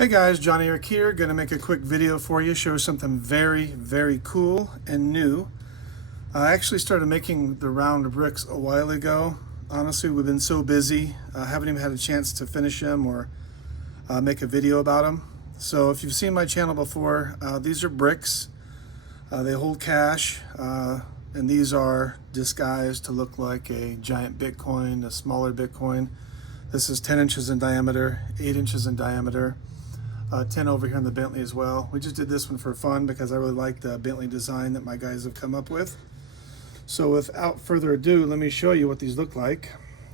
Hey guys, Johnny Eric here. Gonna make a quick video for you, show something very cool and new. I actually started making the round bricks a while ago. Honestly, we've been so busy, haven't even had a chance to finish them or make a video about them. So if you've seen my channel before, these are bricks. They hold cash, and these are disguised to look like a giant Bitcoin, a smaller Bitcoin. This is 10 inches in diameter, 8 inches in diameter. 10 over here in the Bentley as well. We just did this one for fun because I really like the Bentley design that my guys have come up with. So without further ado, let me show you what these look like.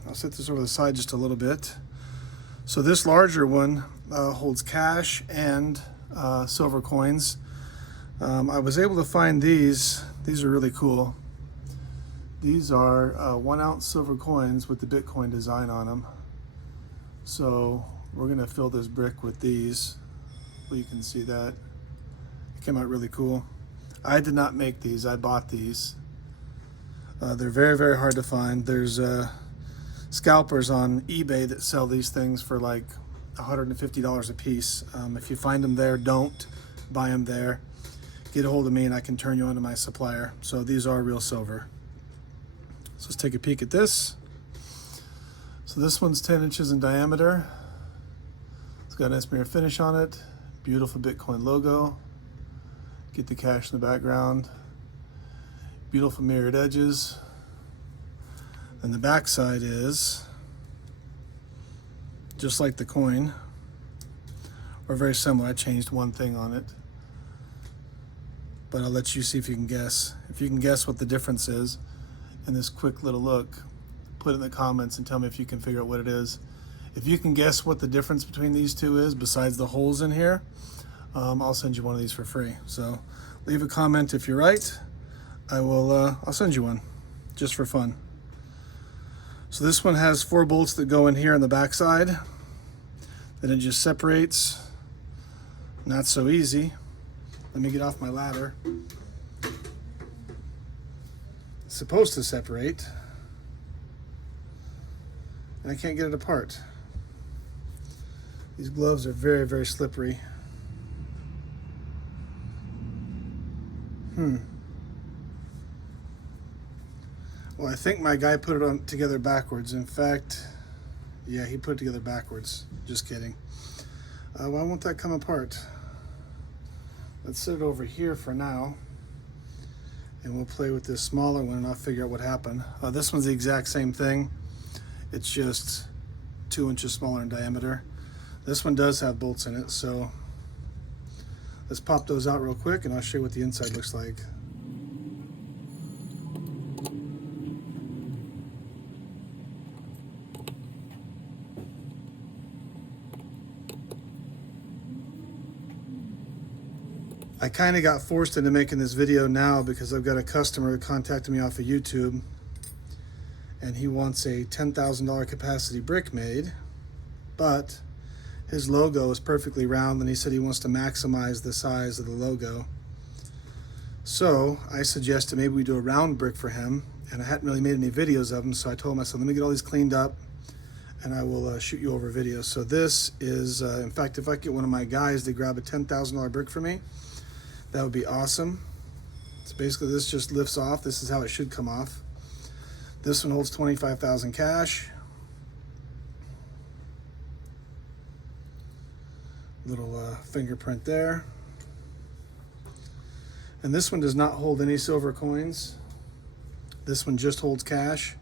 I'll set this over the side just a little bit. So this larger one holds cash and silver coins. I was able to find these. These are really cool. These are 1 ounce silver coins with the Bitcoin design on them. So we're gonna fill this brick with these. Well, you can see that. It came out really cool. I did not make these, I bought these. They're very hard to find. There's scalpers on eBay that sell these things for like $150 a piece. If you find them there, don't buy them there. Get a hold of me and I can turn you on to my supplier. So these are real silver. So let's take a peek at this. So this one's 10 inches in diameter. It's got an S mirror finish on it. Beautiful Bitcoin logo. Get the cash in the background. Beautiful mirrored edges. And the back side is just like the coin, or very similar. I changed one thing on it, but I'll let you see if you can guess. If you can guess what the difference is in this quick little look, put it in the comments and tell me if you can figure out what it is. If you can guess what the difference between these two is, besides the holes in here, I'll send you one of these for free. So leave a comment if you're right. I'll send you one, just for fun. So this one has 4 bolts that go in here on the back side. Then it just separates. Not so easy. Let me get off my ladder. It's supposed to separate, and I can't get it apart. These gloves are very slippery. Well, I think my guy put it together backwards. In fact, yeah, he put it together backwards. Just kidding. Why won't that come apart? Let's set it over here for now, and we'll play with this smaller one and I'll figure out what happened. This one's the exact same thing. It's just 2 inches smaller in diameter. This one does have bolts in it, so let's pop those out real quick and I'll show you what the inside looks like. I kind of got forced into making this video now because I've got a customer that contacted me off of YouTube, and he wants a $10,000 capacity brick made, but his logo is perfectly round, and he said he wants to maximize the size of the logo. So I suggested maybe we do a round brick for him, and I hadn't really made any videos of them, so I told him, I said, let me get all these cleaned up and I will shoot you over videos. So this is, in fact, if I get one of my guys to grab a $10,000 brick for me, that would be awesome. So basically this just lifts off. This is how it should come off. This one holds 25,000 cash. Little fingerprint there. And this one does not hold any silver coins. This one just holds cash.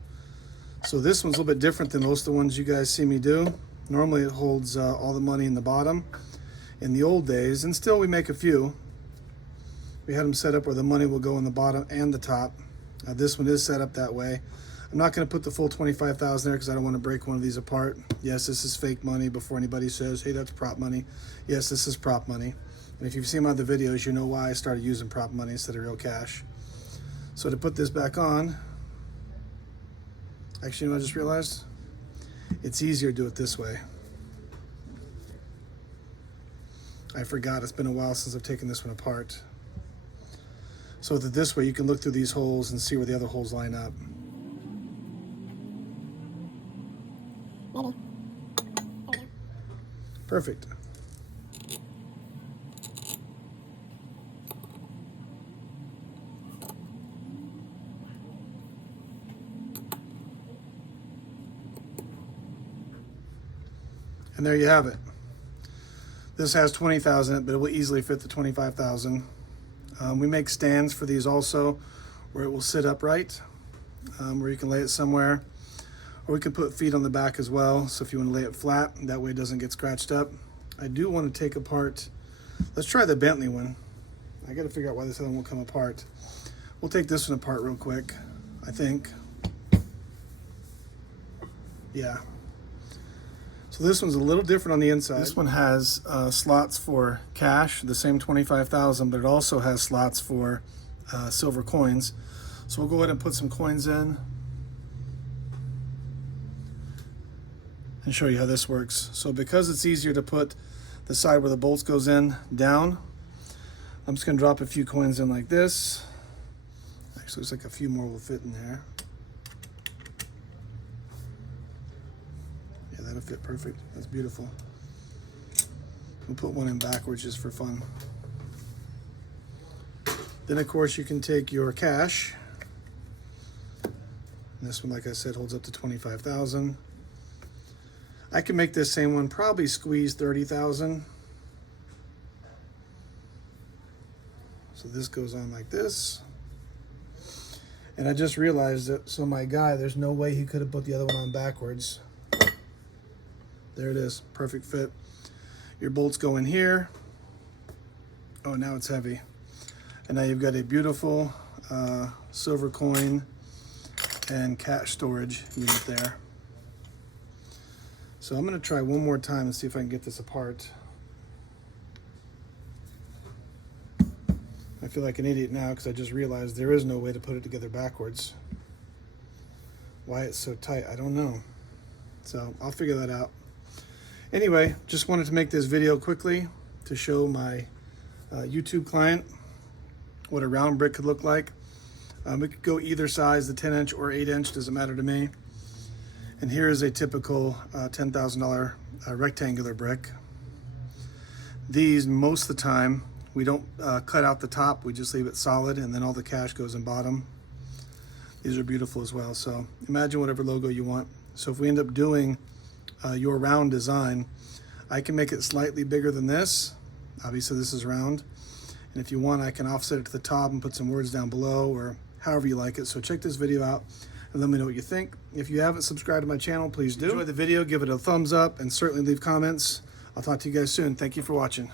So this one's a little bit different than most of the ones you guys see me do. Normally it holds all the money in the bottom. In the old days, and still we make a few, we had them set up where the money will go in the bottom and the top. This one is set up that way. I'm not going to put the full 25,000 there because I don't want to break one of these apart. Yes, this is fake money before anybody says, hey, that's prop money. Yes, this is prop money. And if you've seen my other videos, you know why I started using prop money instead of real cash. So to put this back on, actually, you know what I just realized? It's easier to do it this way. I forgot, it's been a while since I've taken this one apart. So that this way you can look through these holes and see where the other holes line up. Perfect. And there you have it. This has 20,000 in it, but it will easily fit the 25,000. We make stands for these also, where it will sit upright, where you can lay it somewhere. Or we can put feet on the back as well, so if you want to lay it flat, that way it doesn't get scratched up. I do want to take apart, let's try the Bentley one. I got to figure out why this other one won't come apart. We'll take this one apart real quick, I think. Yeah. So this one's a little different on the inside. This one has slots for cash, the same 25,000, but it also has slots for silver coins. So we'll go ahead and put some coins in and show you how this works. So because it's easier to put the side where the bolts goes in down, I'm just gonna drop a few coins in like this. Actually, looks like a few more will fit in there. That'll fit perfect. That's beautiful. We'll put one in backwards just for fun. Then of course you can take your cash. And this one, like I said, holds up to 25,000. I can make this same one probably squeeze 30,000. So this goes on like this. And I just realized that, so my guy, there's no way he could have put the other one on backwards. There it is, perfect fit. Your bolts go in here. Oh, now it's heavy. And now you've got a beautiful silver coin and cash storage unit there. So I'm gonna try one more time and see if I can get this apart. I feel like an idiot now because I just realized there is no way to put it together backwards. Why it's so tight, I don't know. So I'll figure that out. Anyway, just wanted to make this video quickly to show my YouTube client what a round brick could look like. It could go either size, the 10-inch or 8-inch, doesn't matter to me. And here is a typical $10,000 rectangular brick. These, most of the time, we don't cut out the top, we just leave it solid, and then all the cash goes in bottom. These are beautiful as well, so imagine whatever logo you want. So if we end up doing your round design, I can make it slightly bigger than this. Obviously this is round, and if you want I can offset it to the top and put some words down below, or however you like it. So check this video out and let me know what you think. If you haven't subscribed to my channel, please do. Enjoy the video, give it a thumbs up, and certainly leave comments. I'll talk to you guys soon. Thank you for watching.